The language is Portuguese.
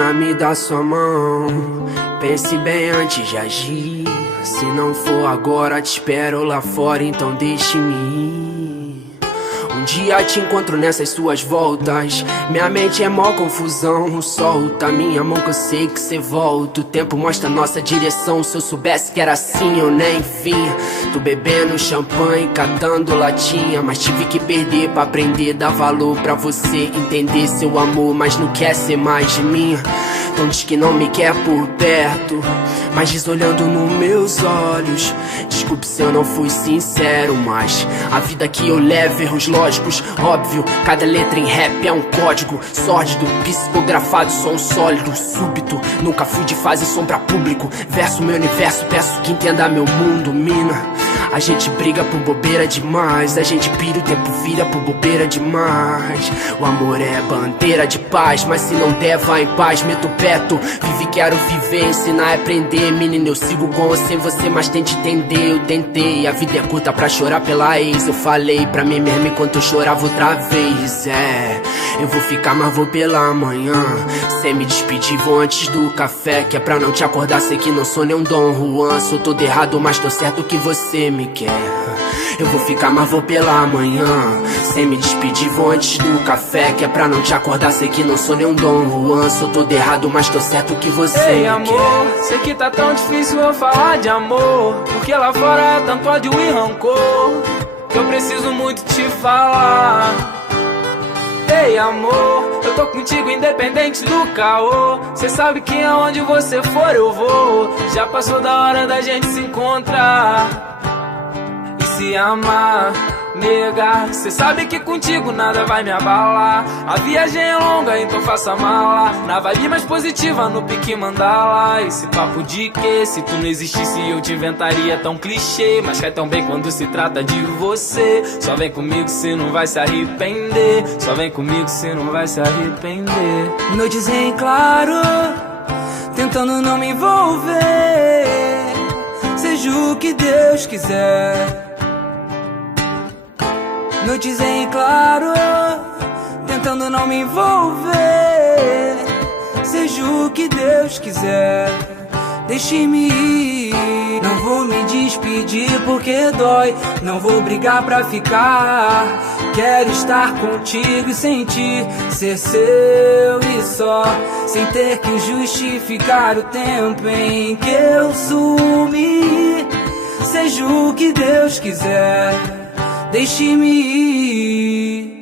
Menina, me dá sua mão. Pense bem antes de agir. Se não for agora, te espero lá fora, então deixe-me ir. Um dia te encontro nessas suas voltas. Minha mente é mó confusão. Solta minha mão que eu sei que cê volta. O tempo mostra nossa direção. Se eu soubesse que era assim, eu nem vinha. Tô bebendo champanhe, catando latinha, mas tive que perder pra aprender. Dar valor pra você entender seu amor, mas não quer ser mais de mim. Então diz que não me quer por perto, mas diz olhando nos meus olhos. Desculpe se eu não fui sincero, mas a vida que eu levo, erros lógicos, óbvio. Cada letra em rap é um código sórdido, psicografado, som sólido, súbito. Nunca fui de fase som pra público. Verso meu universo, peço que entenda meu mundo, mina. A gente briga por bobeira demais, a gente pira, o tempo vira por bobeira demais. O amor é bandeira de paz, mas se não der, vai em paz. Meto perto, vive, quero viver, ensinar e aprender. Menina, eu sigo com ou sem você, mas tente entender. Eu tentei, a vida é curta pra chorar pela ex. Eu falei pra mim mesmo enquanto eu chorava outra vez. Eu vou ficar, mas vou pela manhã. Sem me despedir, vou antes do café, que é pra não te acordar, sei que não sou nem um Dom Juan. Sou todo errado, mas tô certo que você me quer. Eu vou ficar, mas vou pela manhã. Sem me despedir, vou antes do café, que é pra não te acordar, sei que não sou nem um Dom Juan. Sou todo errado, mas tô certo que você me quer. Ei, amor, sei que tá tão difícil eu falar de amor, porque lá fora é tanto ódio e rancor, que eu preciso muito te falar. Ei, amor, eu tô contigo independente do caô. Cê sabe que aonde você for eu vou. Já passou da hora da gente se encontrar e se amar, nega. Cê sabe que contigo nada vai me abalar. A viagem é longa, então faça mala. Na vibe mais positiva, no pique mandala. Esse papo de que se tu não existisse eu te inventaria, tão clichê, mas cai tão bem quando se trata de você. Só vem comigo, cê não vai se arrepender. Só vem comigo, cê não vai se arrepender. Noites em claro, tentando não me envolver. Seja o que Deus quiser. Noites em claro, tentando não me envolver. Seja o que Deus quiser, deixe-me ir. Não vou me despedir porque dói, não vou brigar pra ficar. Quero estar contigo e sentir ser seu e só, sem ter que justificar o tempo em que eu sumi. Seja o que Deus quiser, deixe-me ir.